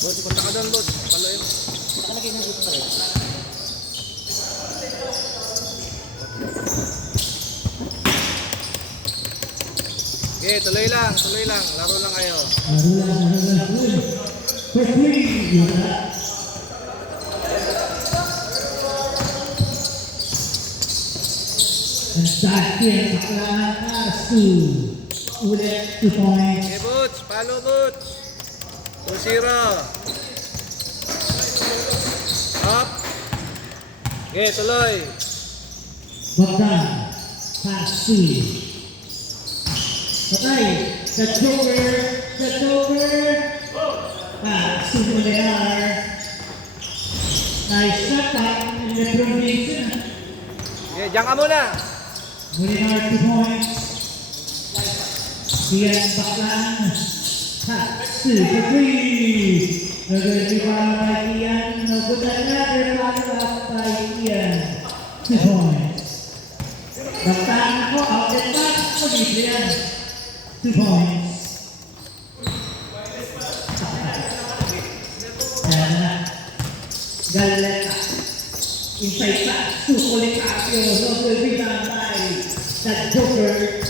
Bot, punta ka doon, bot. Paloy mo. Nakalagay na dito pa rin. Okay, tuloy lang, tuloy lang. Laro lang kayo. For three, yun na. And that's it. Asu. Ulit 2 points. Okay, boots. Palo, boots. 2-0. Up. Okay, tuloy. Bogdan. Asu. Patay. The Joker. The Joker. Asu Mulinar. Nice shot in the provision. Okay, diyan ka muna. Mulinar 2 points. Ian Baklan. Asu for 3. Nag-rebound by Ian. No good another follow-up by Ian. 2 points. Baklan ako. Outlet back. Pag-ibig yan. 2 points. Galeta. Inside back. Sukulikapyo. No good rebound by the Joker.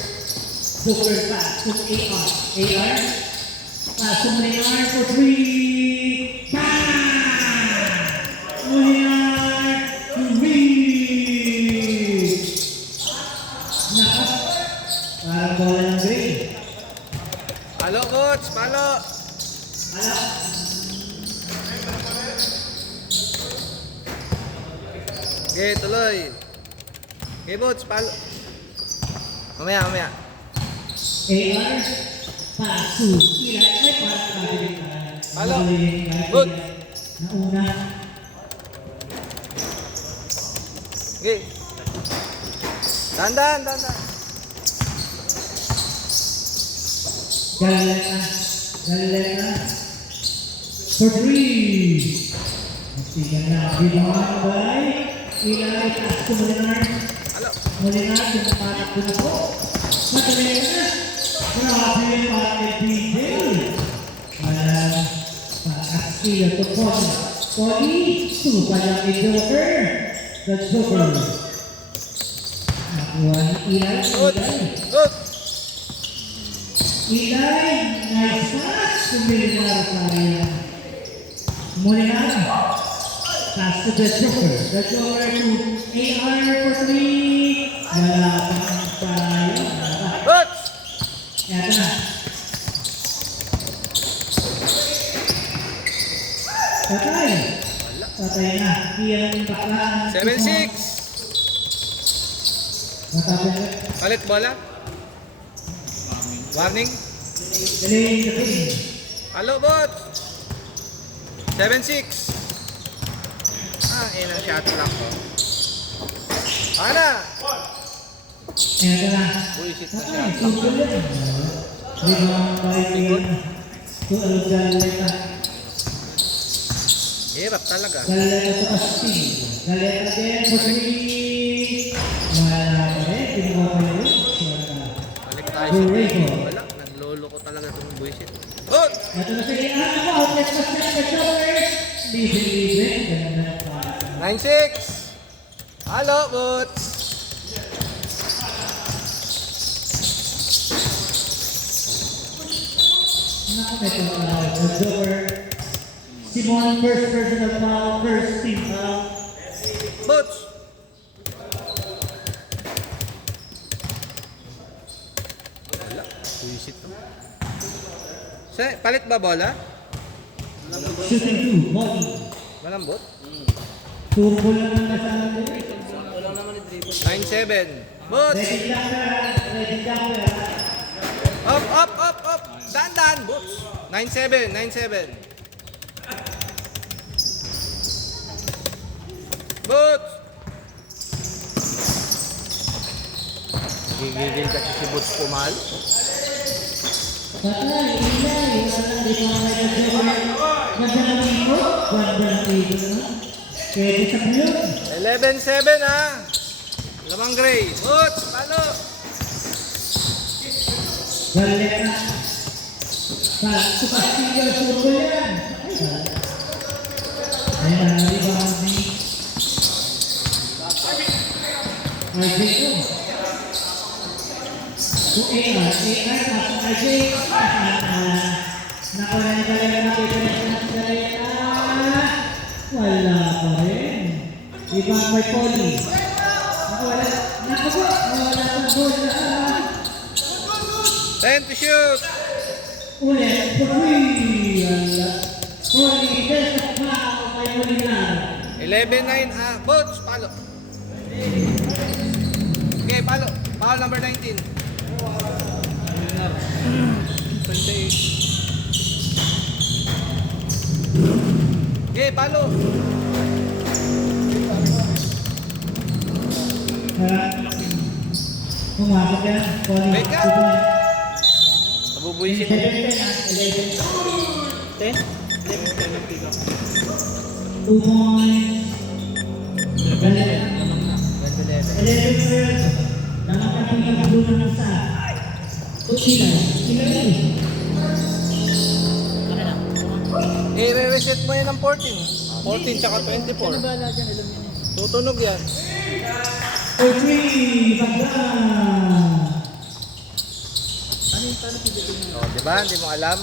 Joker pass to AR. AR. Pass to Mulinar for 3. Bang! Mulinar to reach. Nako. Parang bola ng green. Palo, boots. Palo. Ala. Okay, tuloy. Okay, boots. Palo. Mamaya, mamaya. AR. Pass to Ilan. Ay, parang kabiling ka. Halo. Good. Nauna. Okay. Dandan, dandan. Galeta. Galeta. For 3. Tingnan na. Rebound by Ilan. Pass to Mulinar. Halo. Mulinar. Tumapatak ko na po. Matuloy na. Grabe yung mga PJ. Castillo to Poli. Poli. Tupa lang ni Joker. The Joker. Nakuha ni Ilan. Good. Good. Ilan. Nice pass. Mulinar tayo. Mulinar. Pass to the Joker. The Joker to AR for 3. Wala pang tayo. Boots. Eto na. Patay. Patay na. Iyan Baklan. 7-6. Matapos na. Palit bola. Warning. Delaying the game. Halo, bot. 7-6. Inang shot clock ko. Ana. Eto na. Buisit na Patay. shot clock. Sugo yan. Rebound by Ian. To Galeta. Hirap talaga. Galeta to Castillo. Galeta din for 3. Wala pa rin. Tinuha pa rin. Balik tayo sa game. Wala. Naglolo ko talaga itong buisit. Bot. Ito na si Ian. Ako. Outlet pass na sa Joker. Libre. Ganda na pa. 9-6. Halo, boots. Ito the Joker. Simon, first personal foul, first team foul. Boots. Wala. Buisit to. Palit ba bola? Shooting 2, body. Malambot? Turbo lang ang nasa natin. 9-7. Boots. Ready camera. Up, up, up, up. Dan, boots. 9-7, 9-7. Boots. Gigigil kasi si Boots pumal. Patay, ilay. Walang di pa kayo the Joker. Ganda ng ito. Ganda ng ito na. Pwede sa blue. 11-7 ha. Lamang gray. Boots, palo. Galeta. Sa Castillo, turbo yan. Ay, Ayan, rebound ni RJ ko. To AR tapos RJ. Nakuha ni Galera na pipinasyon ng Galera. Wala pa rin. Rebound by Polly. Nakuha ng goal na 10 to shoot. ulit, Polly. Polly, best of now kay Molinar. 11-9. Boots, palo. Okay, palo. Palo number 19. 28. Okay, palo. Pumasok yan, Polly. Wait ka. Nabubuisit. 11. 10? 2 points. 11 first. Dapat ang pinakabunan ng isa. Sila rin. I-reset mo yan ng 14. 14 tsaka 24. Tutunog yan. For 3, Bagla. O, diba? Hindi mo alam.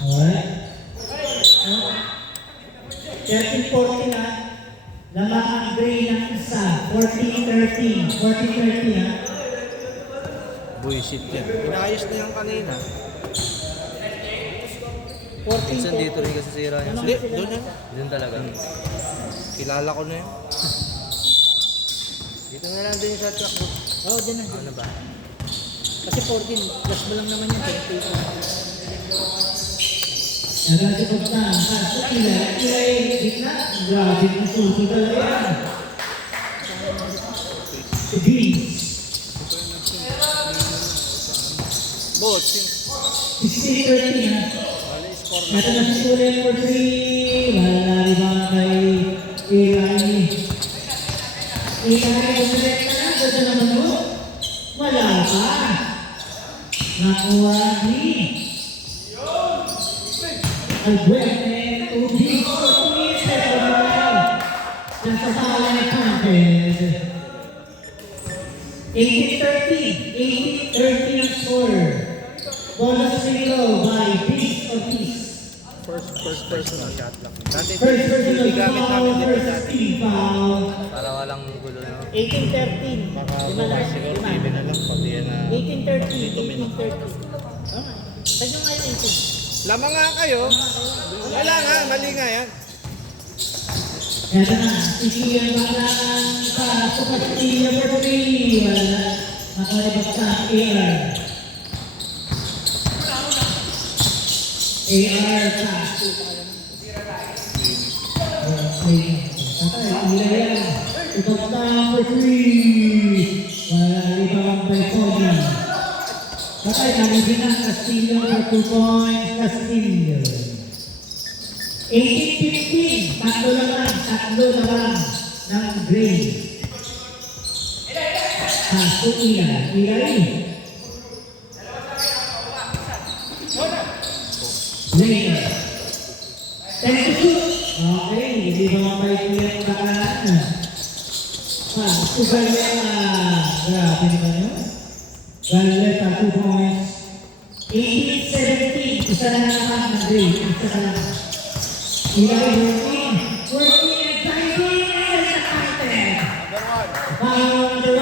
Alright. 13-14 ha. Lamang ang gray ng isa. 14-13. 14-13 ha. Buisit yan. Inayos na yan kanina. 14-14. Minsan dito rin kasi sira yung Hindi, doon yan. Doon talaga. Kilala ko na yan. Dito na lang din yung shot clock. Oo, dyan na. Ano ba? Kasi 14, plus mo lang naman yan. 20. Yan ang sipagtan. Sa ilay, gitna. Grabe na susi talaga yan. Sige. Boots. 16-13 ha. Ito na si Kulay for 3. Wala rebound kay Ilay. Ilay, bumalik na. Ganda naman mo. Wala pa. Nakuha ni Albuene Ubig. Nasasala ni Campbell. 18-13. 18-13 ang score. Bonus zero by Beast Ortiz. First personal shot lang. Dati, First personal gamit foul, namin dito first dati. team foul. Para walang gulo na. 18-13. Baka Lima lang. siguro Lima. TV na lang pag yan na... 18-13. 18-13. Okay. Saan yung nga yung 18? Lamang nga kayo. Wala nga, mali nga yan. Eto na, sisiyan Bakalan sa Super Team number 3. Wala. Nakalibag sa AR. AR pass. Okay. Patay, ila yan. Ipagta for 3. Wala, rebound by Cody. Patay, nalagyan na Castillo for 2 points. Castillo. 18-15. Tatlo lang ng Gray. Pass to Ila. Ila rin. Later. 10 to shoot. Okay, hindi ba mabait ko yung bakalan? Pass to Galera. Grabe naman yun. Galera, 2 points. 18-17. Isa na naman ng Gray. Isa na lang. Ilay working and diving and excited. Foul number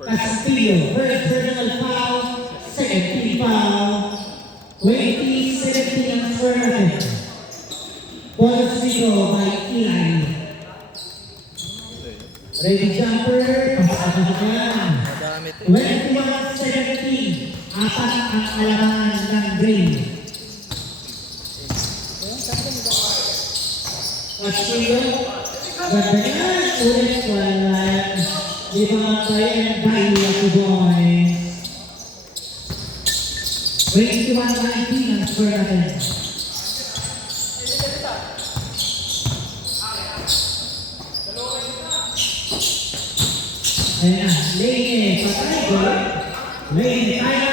1. Castillo, first personal foul, second team foul. 20-17 ang score natin. Bonus zero by Ilay. Ready jumper, pasapasok yan. Madami ito. 21-17, apat ang alamangan ng Gray. Castillo, ganda yan. Ulit, wala. Di ba nga tayo ang dahil ako boy. 21-19 ang score natin. Ayan na, Lane, patay ko. Lane, kaya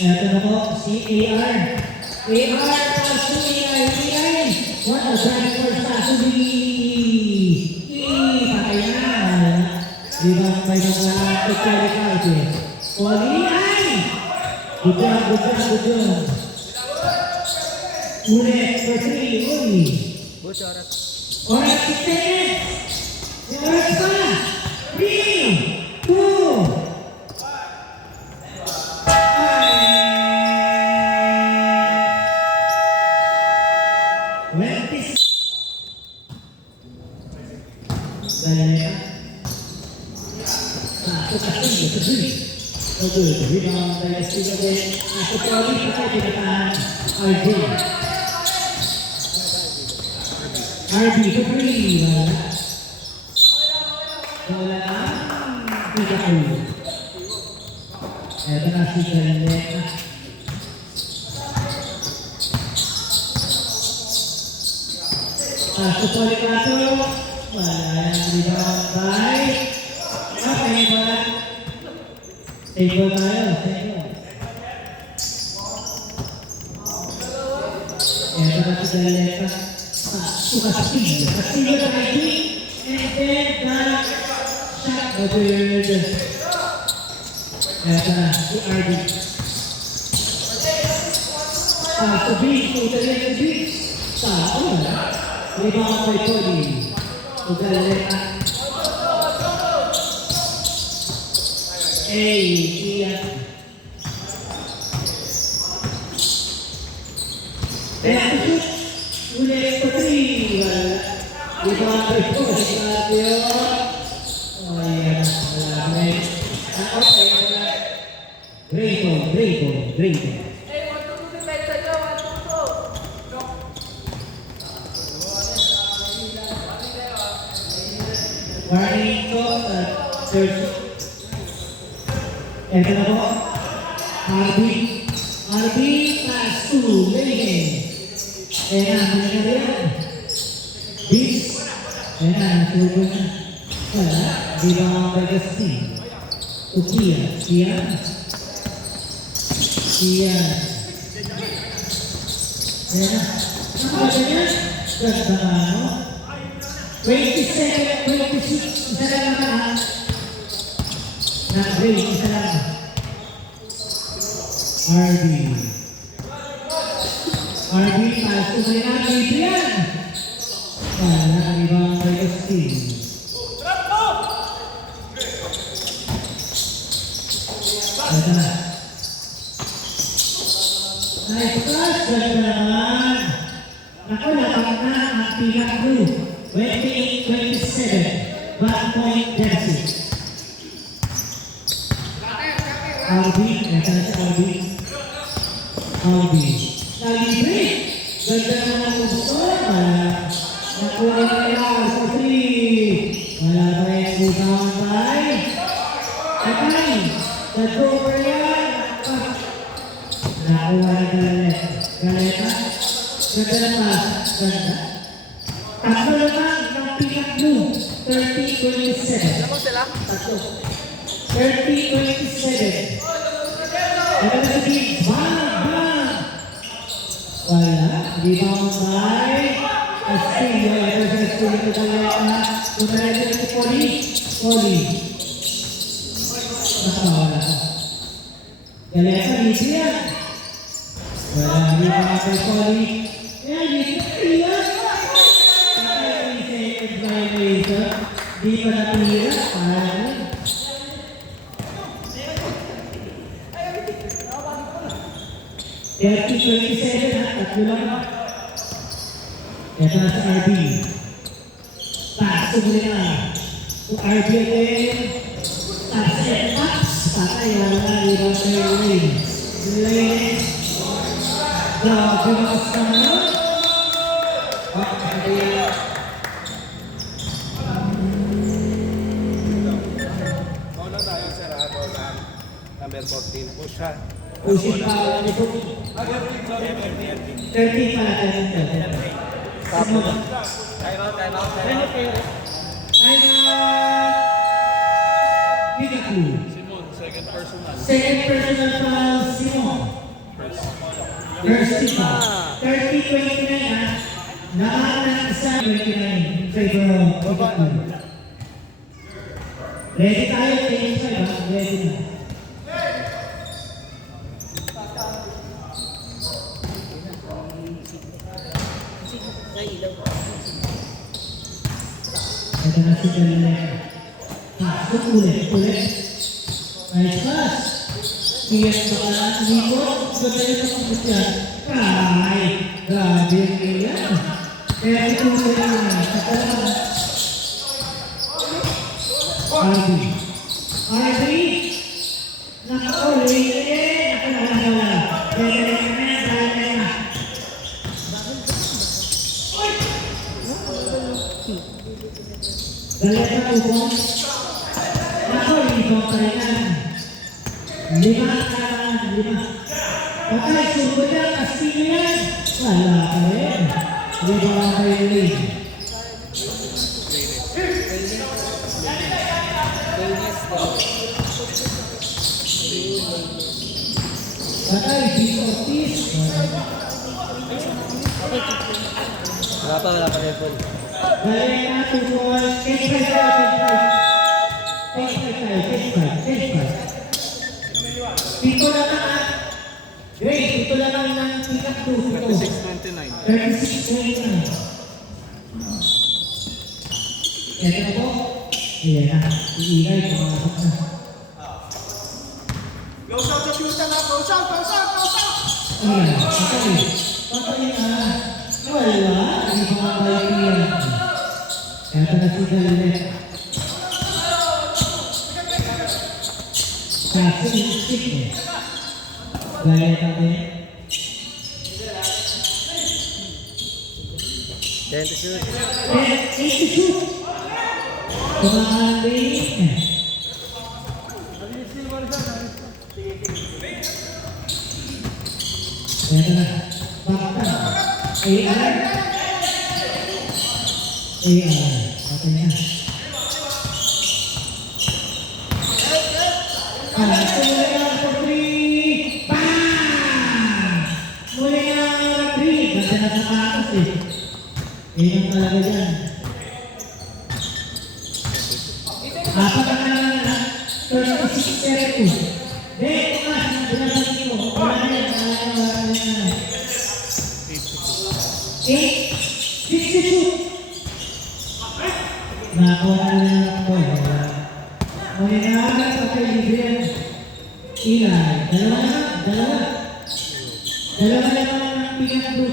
Ito na po, si AR. AR, pass to AR. AR, what a drive for Sasubi. Patay na. Rebound by the Victoria Carte. Oli, ay! Good job, good job, good job. Ulit, for 3, Oli. Butch, oras. Oras, 6 seconds. May oras pa. 3, 2, rebound by Steve again. After Paulie, patay pinatahan. RJ. RB for 3. Wala na. Pika ko. Eto na si Galena. After Paulie Kato. Wala na. Rebound by. Okay, wala. Table tayo, table. Ito na si Galeta. Castillo. Castillo na ID. And then the shot covered. Ito na si RD. So Biggs, Utalian si Biggs. Wala. Rebound by Cody. Galeta. Ian. Then shoot. Ulit pa 3. Rebound by Cody. Oh, yan. Wala. Okay, wala. Grayton. Warning ko, third. Ito na po. RB pass to Lane. Ayan na, hindi na yan. Biggs. Ayan na, natubo na. Wala. Di ba ang Bagastin? O Kian. Ayan na. Nakakala niya. Ganda na, no? 27, 26. Isa lang naman, ha? Na-break, isa lang. RB, pass to Maynard, Adrian. Wala, rebound by Agustin. Ito na. Nice pass, ganda naman. Ako, lapang na ang Pilat Blue. 28-27. 1 point deficit. RB, ito na si RB. Nalibre. Ganda naman ang gusto. Nakuha na yan sa 3. Wala pa yung rebound by. Atay. Nag-over yan. Nakuha na Galeta. Ganda naman. Ganda. Tatlo naman ng Pilat Blue. 30-27. Tatlo. 30-27. Ito na si Biggs. Bang! Wala. Rebound by Castillo. Ito si Castillo ko Galeta. Tumarin na si Poli. Nakawala. Galeta, libre yan. Wala. Rebound by Poli. Ayan, libre yan. Di pa natira. Parang 30-27 ha, tatlo lang. Ito na sa RB. Pass to Mulina. To RB again. Pass and pass. Patay, wala. Rebound by Lane. Lane. Grabe mas naman. Number 14, push ha. Pushing power ni Puti. 13 pala tayo nito. Simon. Time out. Time out. Pikachu. Simon, second personal. Second personal foul, Simon. First tip pa. 30-29 ha. Lahat ng isa 29 in favor of Pikachu. Ready tayo, change side ha. Ready na. Ito na si Galileo. Pasok ulit. Nice pass. Iyan ba ka na? Nikot. Ganda yung kapag yan. Ay, grabe yung iyan. Kaya ito sa iyo na. RB. Nako, Luis. Ako na wala. Kaya na. Galit na ubong. Ako, ibang pa rin yan. 5. Okay, sumbo niya. Castillo yan. Wala pa rin. Ibang pa rin. Okay, Vito Ortiz. Wala pa rin po. Galit na tungkol. Take 5. Pito lang ang Great, pito lang ang ng Pikachu. 36-29. 36-29. Ito na po. Ayan na. Iingay. Pumasok na. Ayan. Patay na. Wala. Hindi pa mabalik yan. Ito na si Galileo. Kasi stick eh. Gaya kami. Then to shoot. Kumahali. Ito na. Bakta. AR. Patay na. Muli nga ang 3. Ganda na sa kakas eh. Yun ang talaga dyan. Apat ang na 36-32. Dahil mas na binabagi ko. Wala na yan. 8-62. Nakakuha na lang ako. Muli nga ang libre. Ilay. Dalawa na ang Pikachu.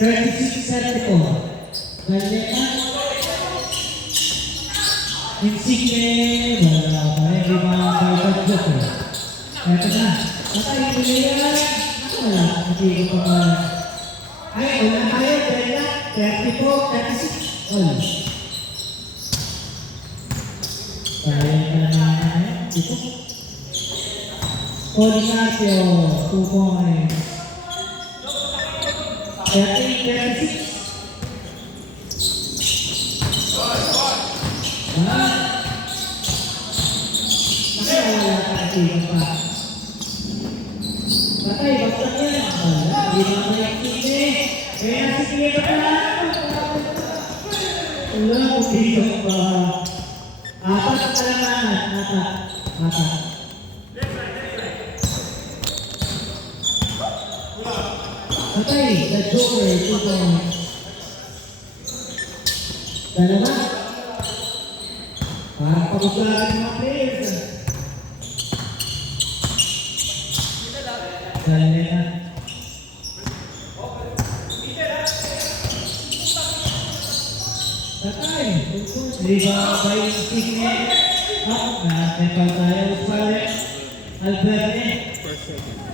36-74. Galeta. Insigne. Wala pa rin. Di mga Pikachu. Ito na. Patay ko na yan. Wala. Hindi ko pa. Ay, wala tayo. 34-36. All. Tayo ka na. Ito. Policarpio, 2 points. 36. Wala ka pa. Patay, bakit yan? Hindi mo na ikini. Kaya sige pa ka. Wala ko dito pa. Apat ka lang. Apat. Patay, the Joker, 2 points. Dalawa. Para pagkakaan ng mga players. Dalawa. Patay, rebound by Insigne. Up na, nepal tayo sa Alberte.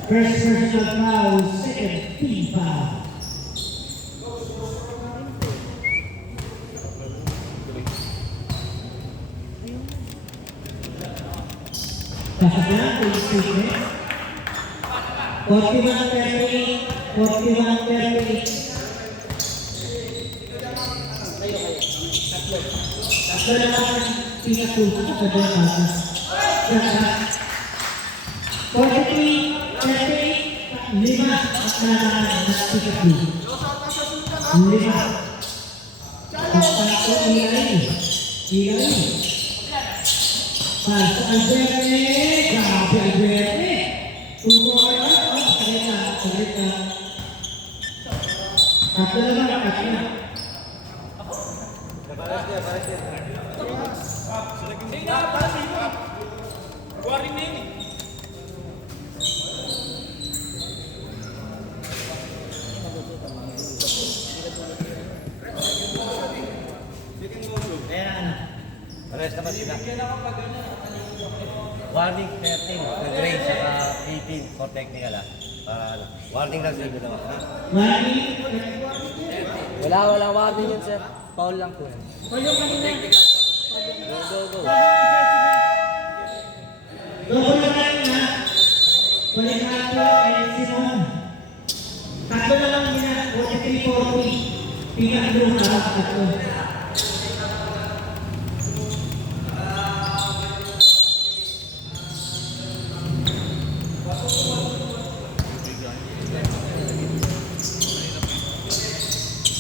First personal foul, second team foul. Pasok na, Insigne. 41-38. Tatlo naman ang Pikachu sa Dalakas. 43-38. 5 ang kalaban ng Pikachu. 5. Pagpato Ilay. Paso Alberte. Grabe Alberte. Tumoy. Saglit na. Tatlo naman. Pares naman sila. Warning 13 for grade saka 18 for technical ah. Para warning lang sila naman. Wala warning yun, sir. Foul lang po yan. Go. Double naman na. Polikato and Simon. Tatlo na lang nila. 43-40. Pinakadro na lang tatlo.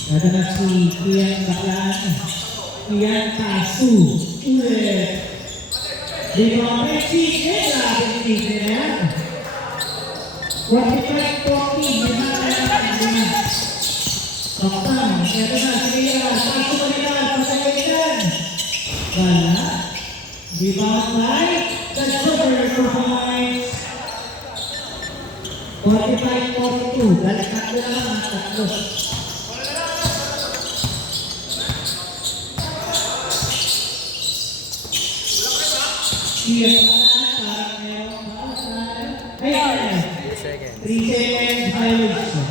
Ada na si Kian Baklaan. Kian Kasu. Ulit. Di ba Messi? Kaya Messi na yan. 45-40. Kaptan. Ito na si Kian. Kasu Balikan. Pasagalitan. Wala. Di ba Mai? The super performance. 45-42. Balik tatlo na lang. Tatlo. Iya, parang meron ba? 3 seconds, violation.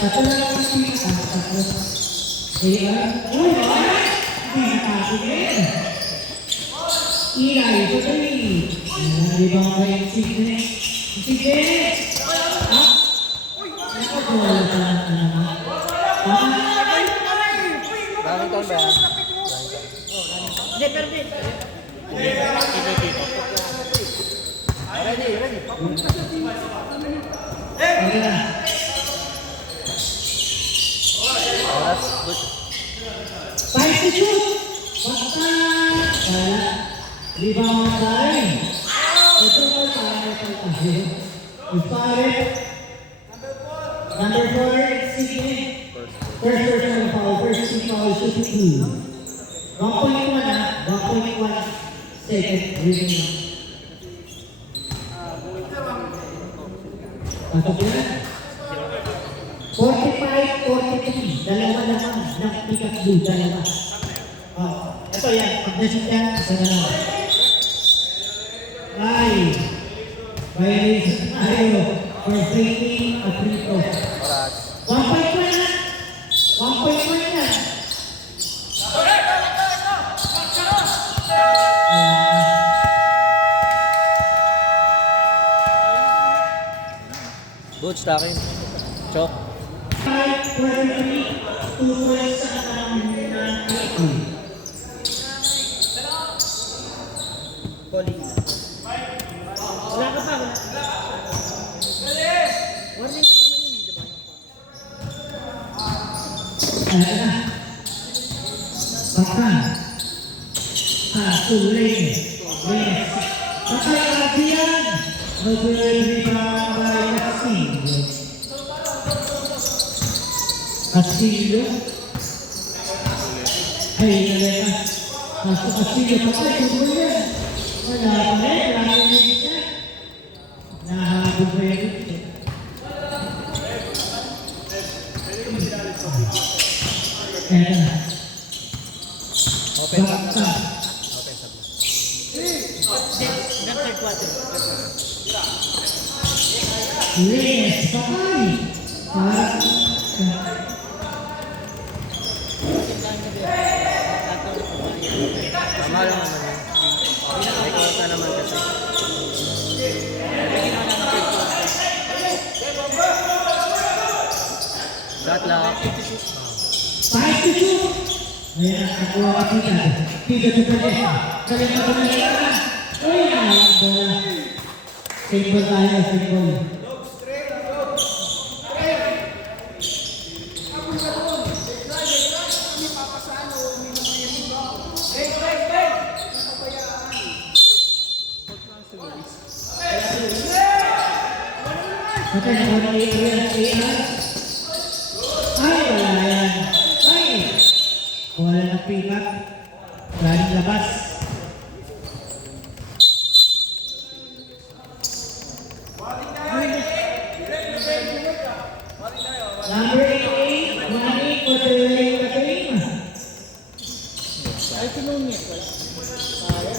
Tatlo na lang ang pita. Iya. Uy, hindi nakakagin. Ilay, tuloy. Di ba ba yung sige? Sige! Nakagol ka na. Daming taon ba yan? Hindi, pero di. Ready. Okay na. Oras. Good. 5 to shoot! Basta! Wala. Rebound tayo. Ito mo tayo tayo. Iparet. Number 4, sige. First personal foul, first team foul, shooting 2. 1.1 na, 1.1 second remaining. Pasok na. 45-43, dalawa naman ng Pikachu, dalawa. Ito yan, pag nasip yan, isa na lang. Ay, violation tayo for breaking a free throw. Oras. 1.1 na. 1.1 na. Boots, takin. Chok. 5.23, 2 points sa katawan ng Pikachu. Poli. Wala ka pa, wala. Warning lang naman yun, di ba? Ayan na. Bakang. Tuling. Wins. Patay Ardian. Nag-rebound by Castillo. Ay, naleka. Pasok Castillo. Patay, tuloy yan. Wala pa rin. Wala rin yan. Nahabog pa yan. Ayan na. Open up na. Bakang. Open up. Third quarter. Yes, patay. Tama lang naman yun. May kota naman kasi. Shot lang. 5 to 2. Ayan, nakuha ka Pika. Pika to the left. Galing na ito na. Uy, ang bola. Simple tayo, simple. Okay, nakuha ng AR. Ay, wala yan. Ay! Wala ng pick-up. Galing labas. Number 8, running for the game. Ay, sinungit. Wala.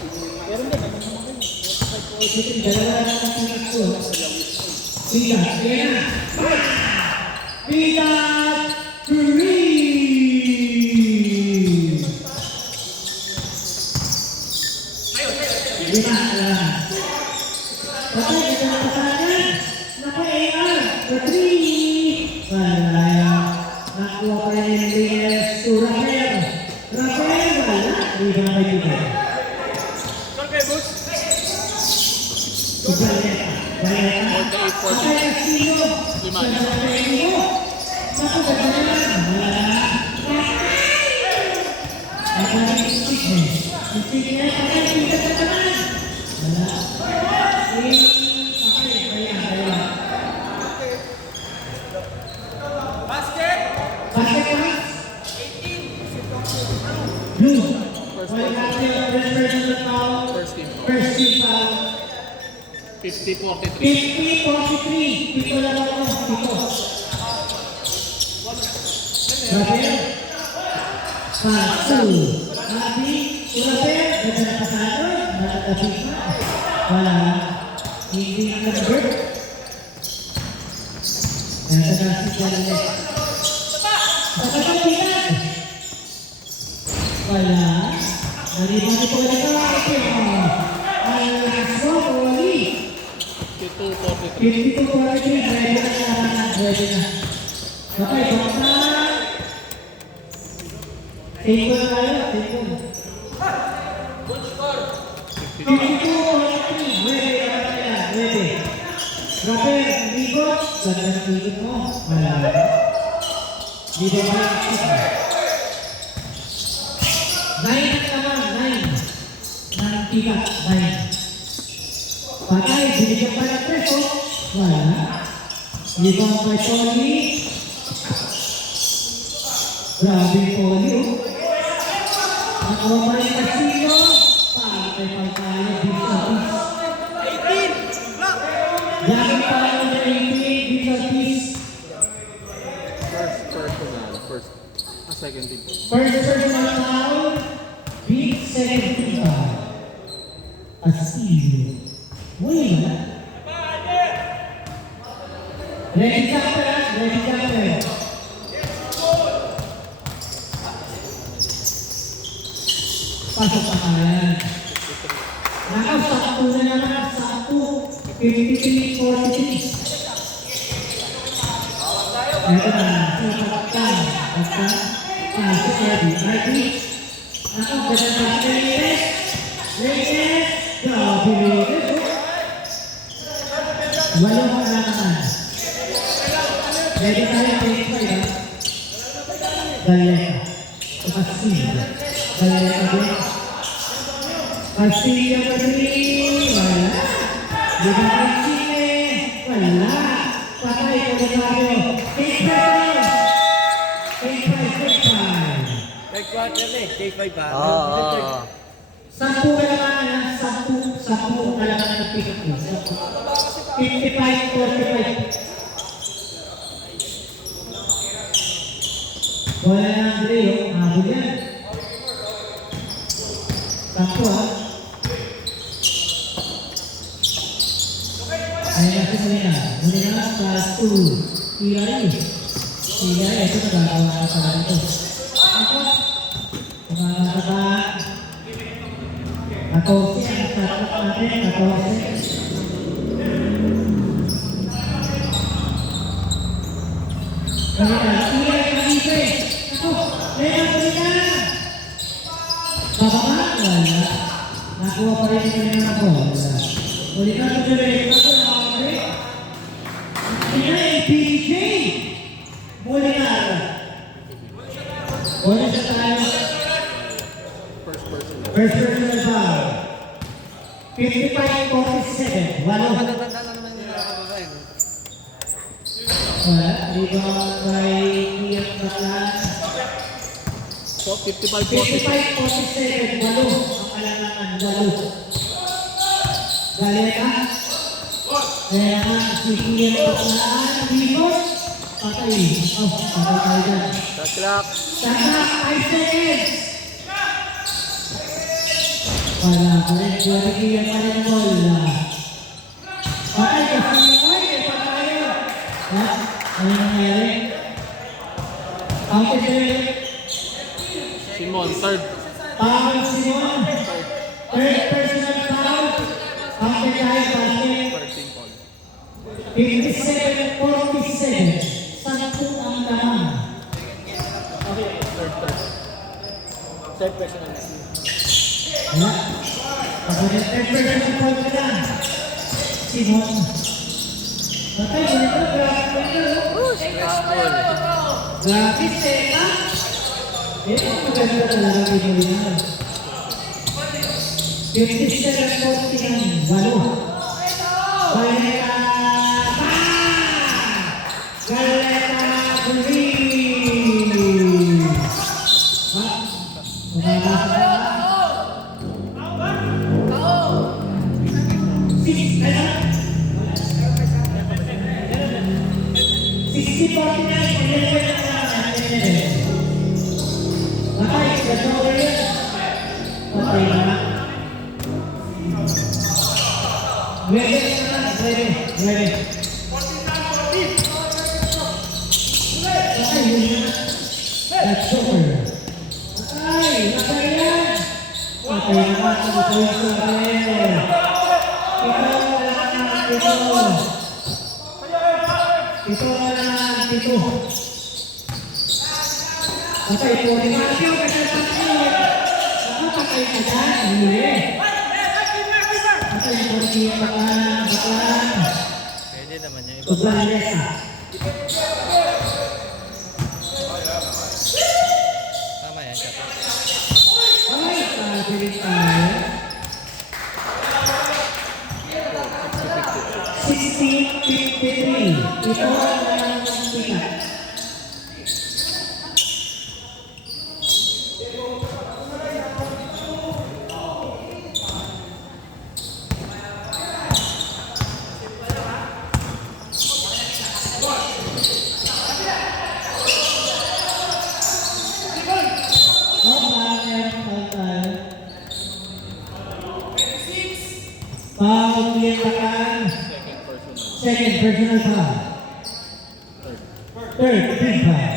Pero hindi, ano naman kayo? Dalawa na ang pick-up ko. Pita, yan na. Pita, 3! Lima, okay, ito na pasagan. Naku, AR, for 3. Wala yan. Nakuha pa rin yung DS to Rafael. Rafael, wala. Hindi ba may dito? Valeta. Okay, Castillo. Lima. Naku, ganda na. Wala. Ako na yung stickness. Yung stickness, okay, pita ka naman. Wala. Okay, kaya. Basket pass. 18. Blue. Well, natin, first personal foul. First team foul. 50-43. 50-43. Pito lang ako. Pito. Rafael. Pass 2. Abi. Rafael. Ganda na pasado. Nakatapit na. Wala. Hindi na nag-bird. Ito na si Jallet. Nakatapitan. Wala. Nalibang ito ulit ang akin. Alas mo, Oli. 52-43. Ready na lahat. Ready na. Okay, basta. Simple tayo. Simple. 52-43. Ready na tayo. Ready. Rafael, ligot. Ganda ng ligot mo. Wala. Ligot mo. 9 naman. 9. 9 tikat. 9. Patay, binigyan pa ng preso. Wala. Ibang kay Poli. Grabe Poli. Nakuha pa rin Castillo. Patay pagkaya. Lagi pa rin ng 18. Visual Second team. First personal foul. Big second team foul. Castillo. Uy, wala. Ready capper, ready capper. Pasok pa kaya. Nakasakto na naman. Sakto. 53-43. Ito na. Sasaktan. Pasok lagi. Lagi. Ako, ganda na si Reyes. Reyes. Grabe Reyes. Wala ka na naman. Ready tayo, take 5 ha. Galeta. Castillo. Galeta din. Castillo pa rin. Wala. Diba kay Chile? Wala. Patay ko na tayo. Take 5 tayo. Take 5. Take 5 yan eh. Take 5 ba? Oo. 10 kalamangan ha. 10 kalamangan ng pick up. 55-45. Wala na Andre, habol yan. 10 ha. Ayun na si Molina. Molina, plus 2. Iyari. Iyari, ito nagagawa na pala nito. Ako. Kumakakaba. 14 ang satlak natin. 14. Molina, Iyari, Kalife. Ako. Molina, Molina. Bababa. Wala. Nakakuha pa rin yung mga ball. Ulit na ito rin. PJ Molinar. Bonus sa tayo. First personal foul. 55-47. Walo. Matanda na naman yung nakakababa yun. Wala. Rebound by Ian Baclan. So, 55-40. 55-47. Walo. Ang alangan. Walo. Galeta. Kaya nga si Ian Baclan. Rebound. Patay. Oh, patay tayo dyan. Shot clock. Tama, 5 seconds. Wala pa rin. Bigyan pa rin ang bola. Patay ka sa mga patay. Ha? Ano nangyari? Out of there. Simon, third. Foul, Simon. Third personal foul. Out of there, basket. 13 ball. 57-47. Sakto ang tahan. Okay, third. Third personal na. Wala. Pagkakas third personal foul ka na. Simon. Patay, ganito. Stressful. Gratis eh, ha? Maganda talaga pinulina. 57-49. Walo. Galeta! Galeta Green! Ha? Kumabasa ka? 60-49. Patay, ganda ko rin. Patay na na. Ready na na, ready. Patay, yun na. That's over. Patay, patay yan. Patay na na, patay sa rin. Ito na, ito. Patay po rin. Matthew, kasi patay. Nakapatay ka dyan. Huli. Patay po rin. Baklan. Pwede naman yung iba. Ubalesa. Tama yan, shot. Ay, pabilis tayo. 16-53. Ito ang tingnan. Foul Ian second personal foul. Third, big foul.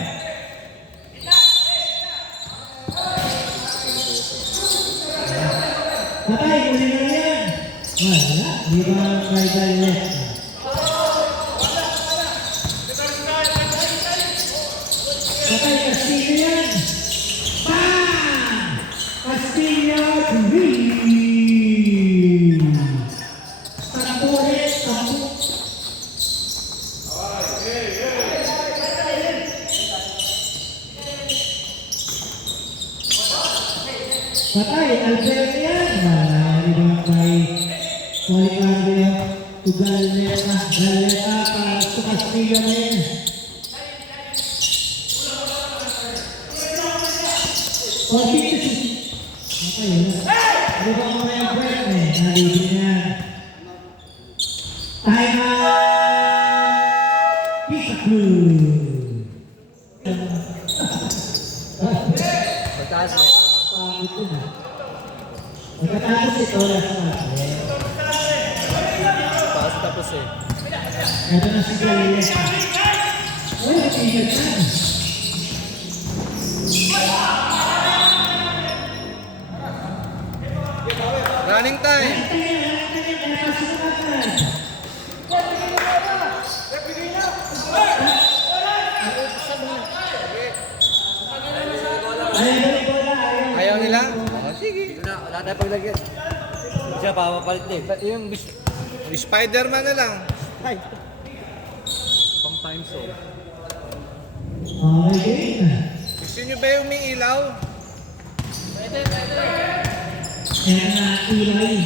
Patay, muli na yan. Wala, rebound by Galeta. Patay, Castillo yan. Bang! Castillo, green! Takbo ulit, takbo. Patay, Alberto yan. Rebound by Policarbio to Galeta. Galeta para sa Castillo ngayon. Patay yun. Rebound by Alberto. Nalibin yan. Time out! Pizza Crew! Pagtaas na ito. Pangit yun ah. Pagkatapos ito, nasa natin. Pass tapos eh. Ito na si Galilea. Uy, tingnan yan. Running time. Ayaw nila? Oh, sige. Wala tayong paglagyan. Siya papapalit din. Yung Spider-Man na lang. Ay. Pang time zone. Okay. Gusto nyo ba yung may ilaw? And Eli.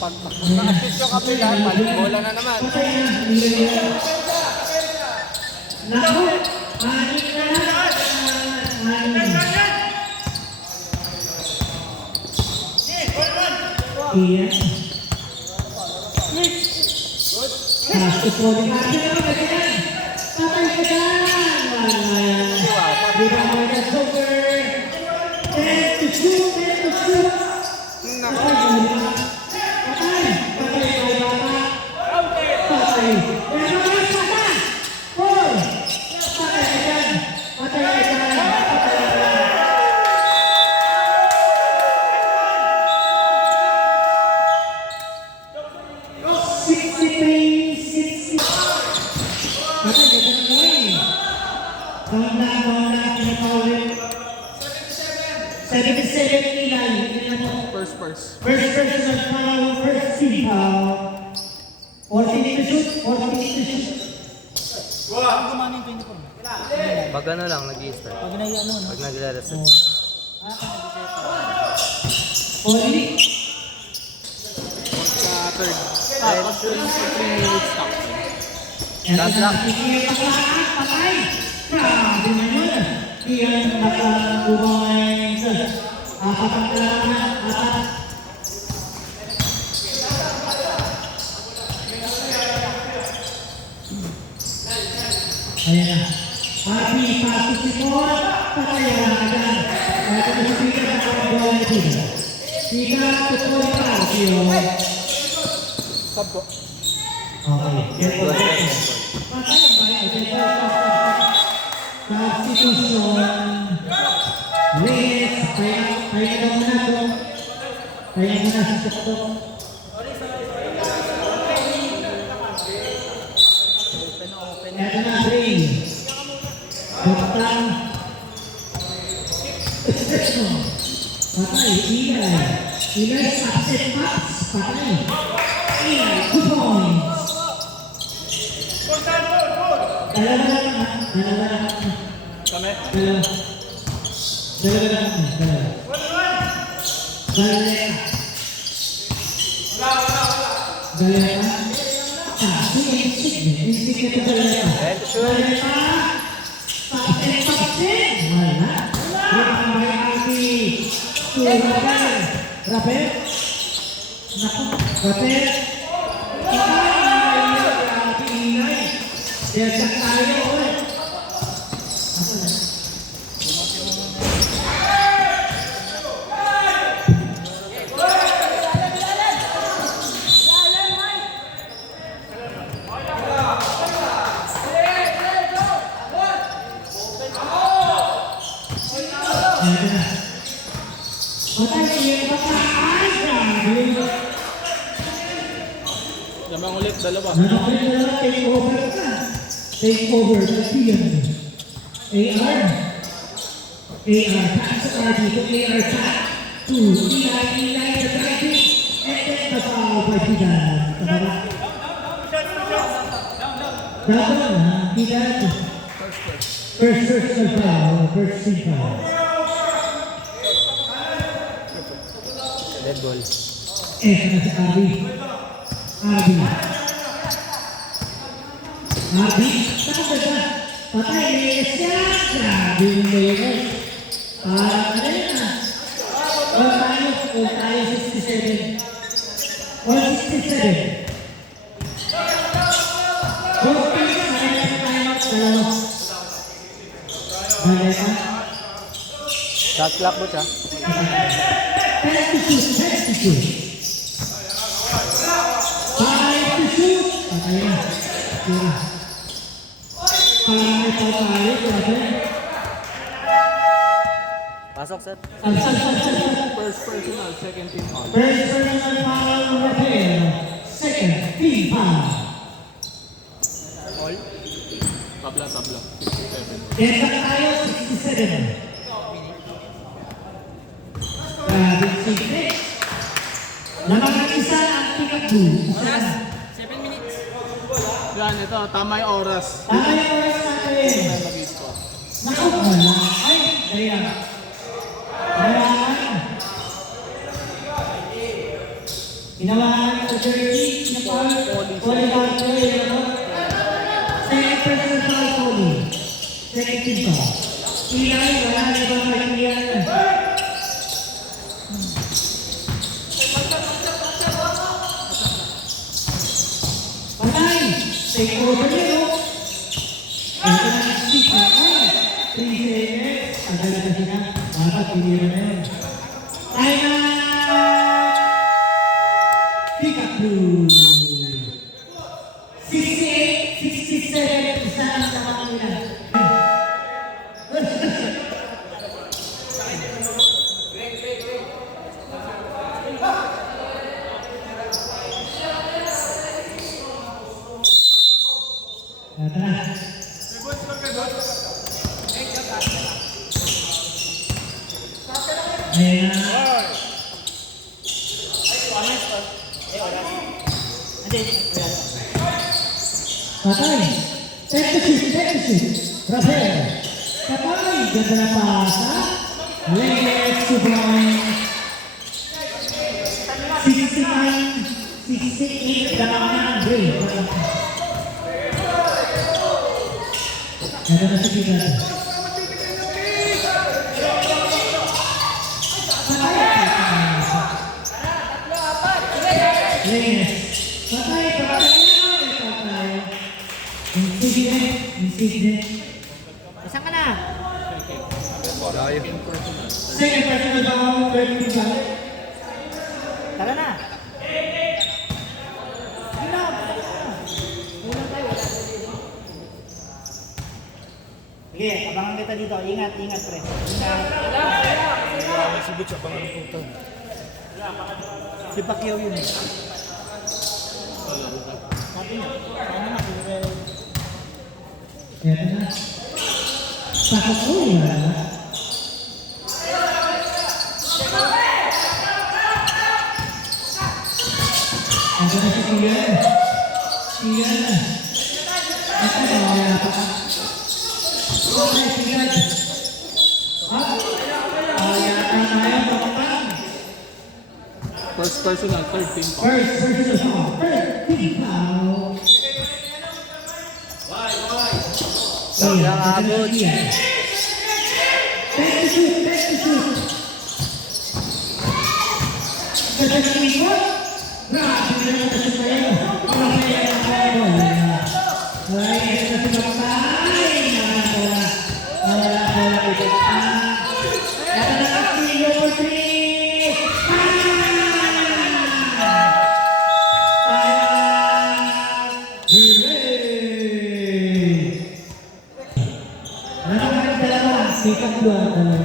Pag na-assist yung kapila, balik bola na naman. Patay na. Eli. Naku. Anin na lang. Anin. Iyan. Pasok po ni Mati na magandang. Patay ka dyan. Wala yan. Di ba mga ka-super? 10 to 2, 10 to 2. Naku. Patay. Patay kay bata. Patay. Pero mas bata. Four. Patay ka dyan. Patay ka dyan. Patay ka dyan. First. First personal foul, first team foul. 14 to shoot, 14 to shoot. Ang gumana yung 24. Pag ano lang, nag-i-start. Pag ano, no? Pag nag-reset. Only. Sa third. Tapos 3 minutes stop. Shot lock. Patay. Grabe na yun. Iyan naka-points. Apat ang kailangan. Apat. Ayan na. Happy pasok si Paul. Patay ang agad. Ito na si Pika na kapabuhay na Pika. Pika, tutuloy pa. Sub po. Okay. Patay ba? Substitution. Reyes. Kaya daw na ito. Kaya mo na sa tuktok. Ito na, Ray. Buktan. Patay, Ilay. Ilay, upset pass. Patay. Ilay, 2 points. Dalawa lang, ha? Dalawa lang. Kami? Dalawa. Dalawa lang. Dalawa. Dalawa. Dalawa. Hindi ka dalawa. Dalawa. Paksin. Wala. Rapper. Rapper. Naku. Rapper. Desak tayo. Lamang ulit, dalawa. Take over ka. Take over the field. AR. AR. Pass sa RD to AR pass. To Eli the driving. And then the foul by Pidan. Tama. Dapat na. Pidan. First na foul. First team foul. Dead ball. Na si Arby. Arby. Takot na. Patay. Reyes siya. Grabe yung Reyes. Parang ano yun ah. All tayo 67. 167. Okay, sakay tayo. Balay ka. Shot clock mo siya. 10 to shoot. 5 to shoot. Patay na. Tira. Parang ito tayo. Grabe. Pasok, set. First personal, second team foul. personal foul, Rapper. Second team foul. All? Tabla. 67. Desak tayo, 67. Grabe, 66. Lamangan isa ang Pikachu. Oras, 7 minutes. Yan, ito. Tama yung oras. Tama yung oras natin. Naku, wala. Ay, dali lang. Kailangan. Inawahan sa jersey na Poli Barker. Second person foul Poli. Second team foul. Ilay, wala na ibang kaibigan. Patay! Take over nyo. Ito na ang stick na ay. 3 seconds. Ang galit na sila. Dapat pinira na yun. Time out! Pikachu! 68, 67. Isa ang tama nila. Tara. Ayan na. Patay. Tacticis. Rafael. Patay. Ganda na pasa. Let's to blind. 69, 68. Dalawa na ang break. Ganda na si Pilar. Lines. Patay. Patay. Insignet. Isang ka na. Second personal foul, 30 foul. Tara na. Sige, abangan kita dito. Ingat, ingat pre. Ingat. Sibot sa pangalang puto. Si Pacquiao yun eh. Sabi niya, sana makilala. Eto na. Sakot ko wala. Ito na si Kian. Kian. Ito na wala pa. Okay, Kian. Yata tayo kapatang. First personal, third team. First personal foul. Third team foul. Sayang abot. Sikat dua talaga.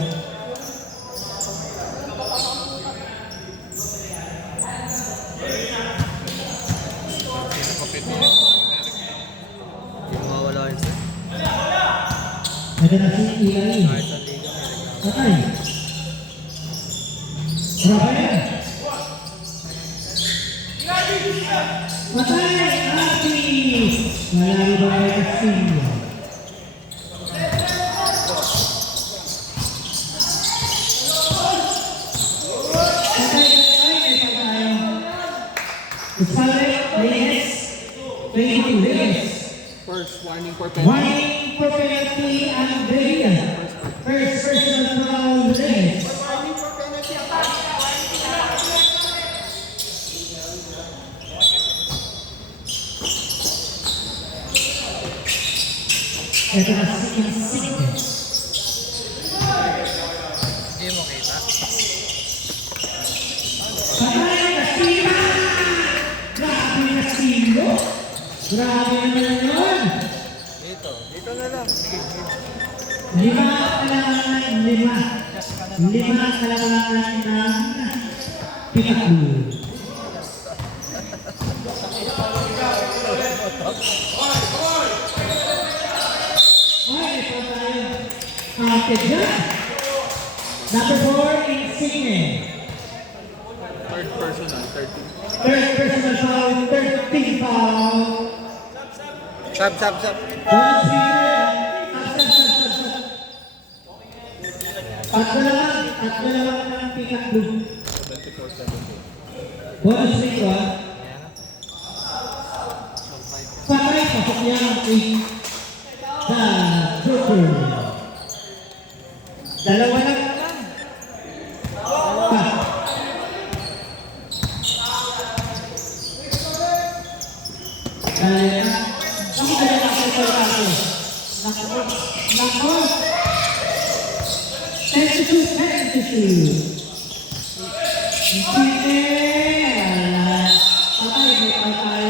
Yung mawawala yun sir. Ada nasi ilai. Patay. Rafael. Patay. Arti. Malari bawah kasih. First warning for penalty. Warning for penalty Andrea. First personal foul Reyes. Ito na si Insignet. Hindi mo kita. Patay na sila! Grabe na silo! Grabe naman yun! Dito na lang. Lima kailangan ng Pikachu. Ay, ito tayo. Counted dyan. Number 4, Insignet. Third person personal, 13. Third personal foul, 13 foul. Sab. Bonus free throw. Tatlo lang ang pick up group. 24-17. Bonus free throw. Patay, pasok niya ang 8. Sa Joker. Dalawa lang. Nako. 10-2. Hindi. Patay, may patay.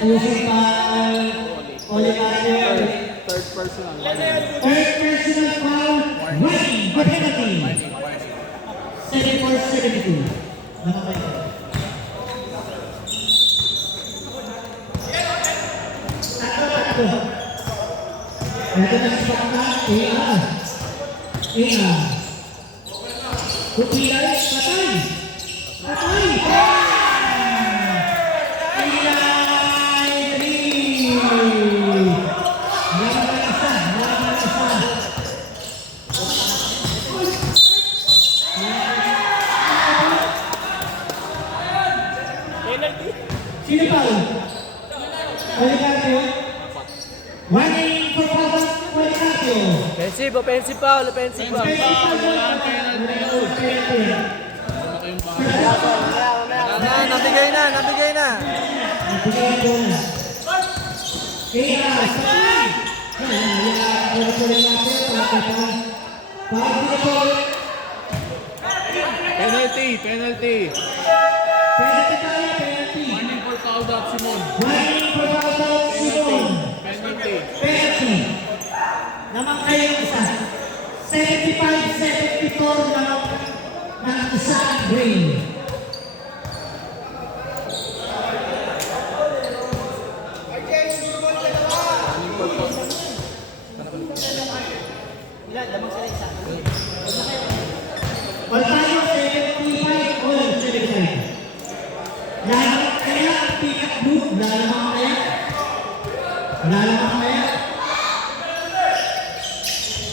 Using foul. Third personal. Third personal foul. Running. Good penalty. 74-72. Nakapay. Tatlo. Ito na si Bakla. A.R. Kupilay. Patay. Sino pa? Policarpio? Running for Papa Policarpio. Offensive foul. Nabigay na. Nagbigay ang bola. Kaya, sakay! Penalty. Penalty tayo, penalty. Warning for foul dot Simon. Running for Papa Simon. Penalty. Penalty. Naman kayo ng isa. 75-74 naman ng isa ang green. Wala tayo 75 o 75. Lalamang kaya ang pick-up group? Lalamang kaya?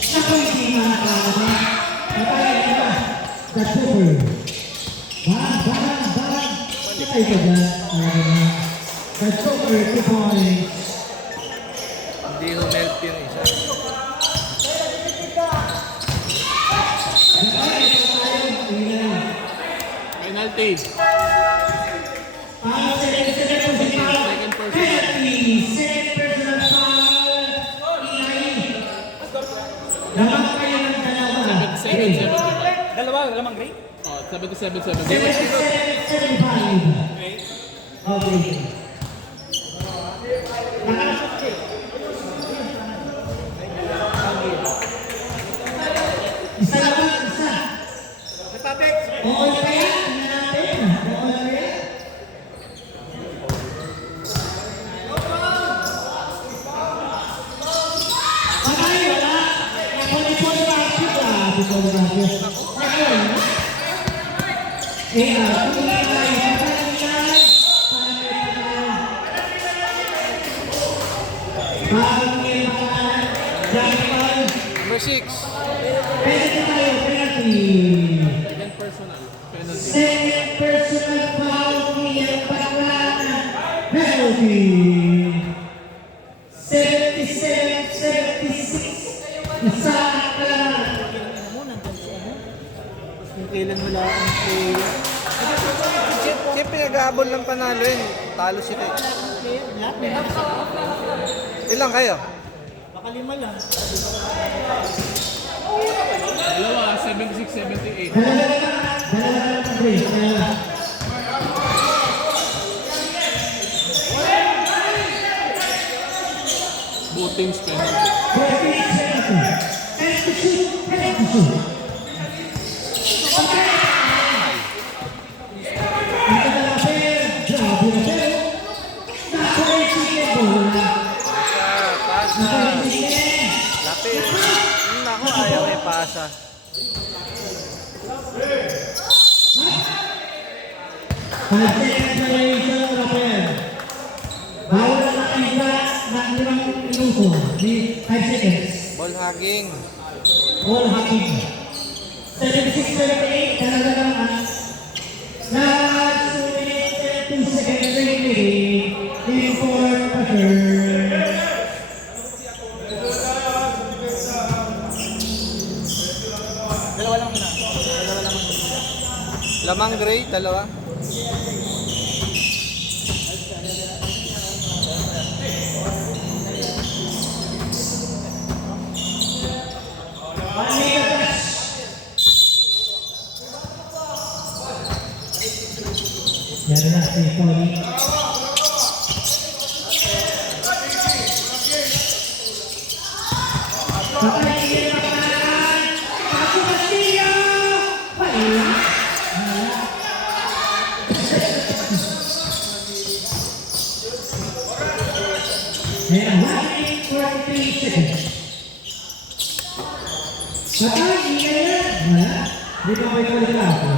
Naku, hindi makakalaman. Patayin ka ba? The Super. Barang. Patay ka dyan. Alam mo na. The Super, 2 points. Hindi humelp yung isa. Penalty. Second personal foul. Lamang kayo ng dalawa. 7-7. Lamang gray? Oh, 77-7. 75. Okay. Isa lang ba? Isa. Oo na kaya? Tingnan natin. Oo na kaya? Patay, wala. Poli-poli bakit? Poli-poli bakit? Ayun. Number 6. Second personal. Penalty. Second personal foul Kuya Paklana. Penalty. 77-76. Isa Paklana. Kailan wala ang player? Siyempre nag-aabol ng panalo yun. Talo sila eh. Lahat may nasa. Ilang kayo? Baka 5 lang. Dalawa, 76-78. Dalawa ng break. Both teams penalty. Pasa. Lapit. Naku, ayaw pasa. 5 seconds violation, Rafael. Bawal na nakita ng limang minuto. 5 seconds. Ball hugging. All hacking. 76-78, talaga naman. Last 2 minutes and 2 seconds remaining in fourth quarter. Lamang gray, dalawa. Yan na si Tony. Patay din ang panaran. Paco Castillo! Wala. And 1:43 seconds. Patay, hindi na yan. Wala. Di ba may kulit lang ako?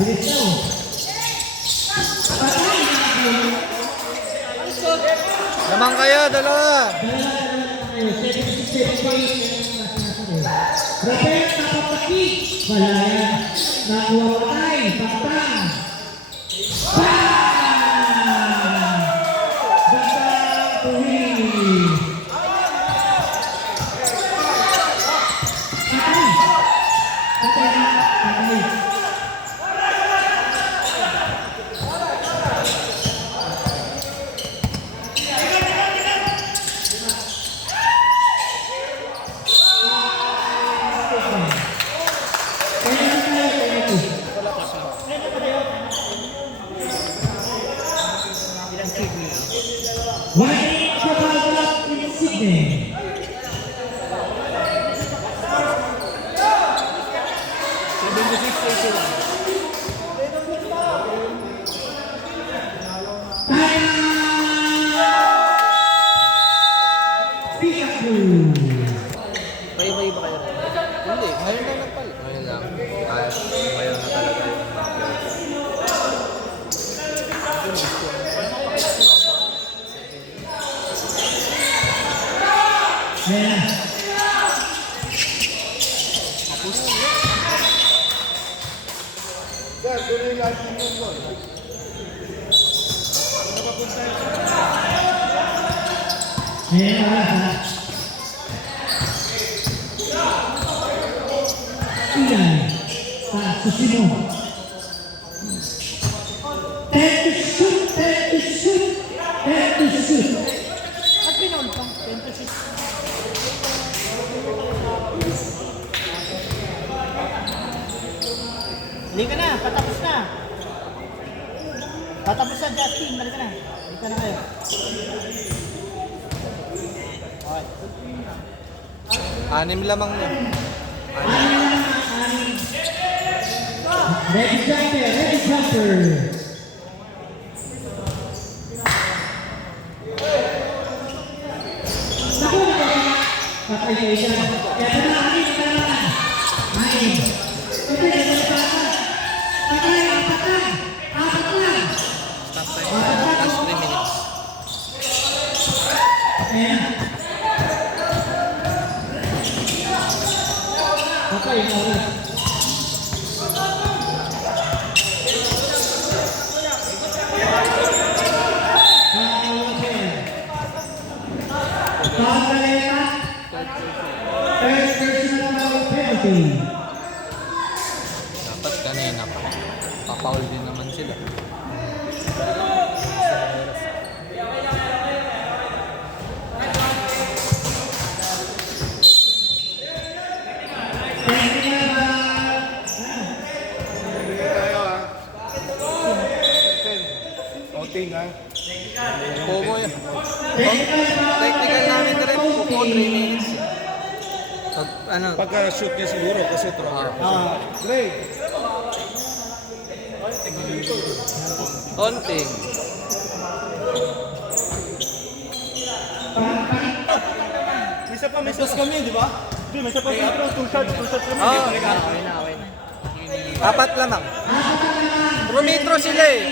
Bilis na o. Patay na ako. Lamang kayo, dalawa. Rafael napapaki. Wala yan. Nakuha patay. Patang. Bang! Batang Puhin. Patay. Patay na. Patay. Why Trabalha in Sydney? May ba kayo? Hindi, ngayon lang nagpalit. Ngayon lang. Ngayon na talaga yung mga players. Susino. Time to shoot, time to shoot, time to shoot. At pinol pang 26. Hindi ka na, patapos na. Patapos na, Justin. Balik ka na. Balik ka na kayo. Okay. 6 lamang niya. Ready jumper, ready jumper. Naku, patay kayo dyan. Kaya na, anin, patay. Anin. Patay, patay. Patay, apat lang. Apat lang. Stop time. Last 3 minutes. Ayan. Patay, oras. Third personal foul penalty. Dapat kanina pa. Papaul din naman sila. Pomo yun. Technical namin na rin. Pomo 3 minutes. Pag, ano? Pagka-shoot niya siguro kasi thrower. Konting. May sauce kami, di ba? Di, may sauce kami. Two shots kami. Oo. 4 lamang. Rumitro sila eh.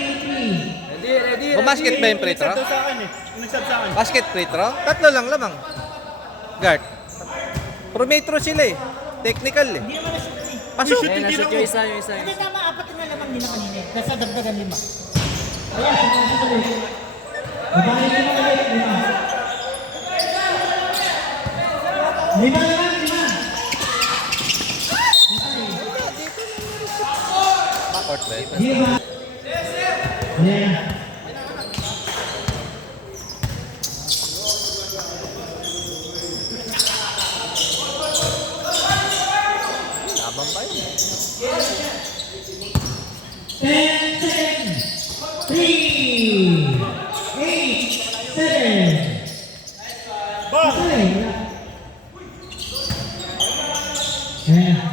Bumasket ba yung free throw? Nagsabi sa akin eh. Nagsabi sa akin. Basket free throw? Tatlo lang lamang. Guard. Rumitro sila eh. Technical eh. Hindi naman na-shoot eh. Pasok. Shoot yung tira ko. Hindi tama, 4 na lamang nila kanina eh. Kasi dagdagan 5. Ayan, sumasok ulit. Babalik mo ulit, 5. 5 naman, 5. Court ba? Lima. Ayan. Tabang pa yun. 10 seconds. 3, 8, 7. Bang! Okay, wala. Ayan.